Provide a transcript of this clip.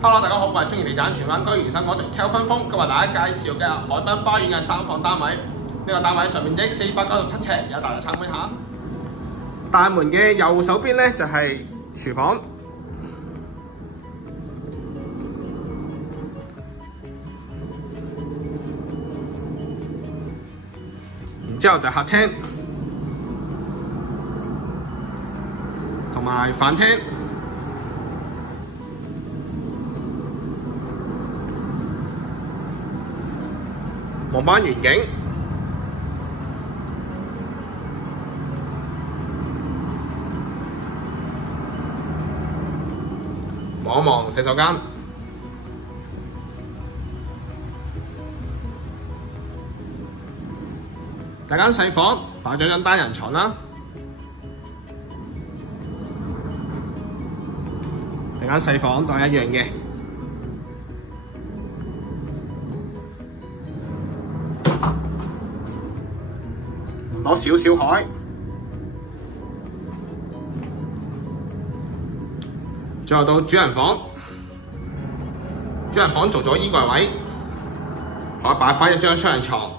Hello， 大家好，我係中原地產荃灣區原生嗰條 Kelvin 風，今日大家介紹嘅海濱花園嘅3房單位。呢個單位上面積497尺，有大家參觀下。大門嘅右手邊咧就係廚房，然之後就客廳同埋飯廳。望返遠景，望一望洗手間，大間細房擺咗張單人床啦，大間細房都係一樣嘅。攞少少海，最後到主人房。主人房做咗衣櫃位，可以擺翻一張雙人床。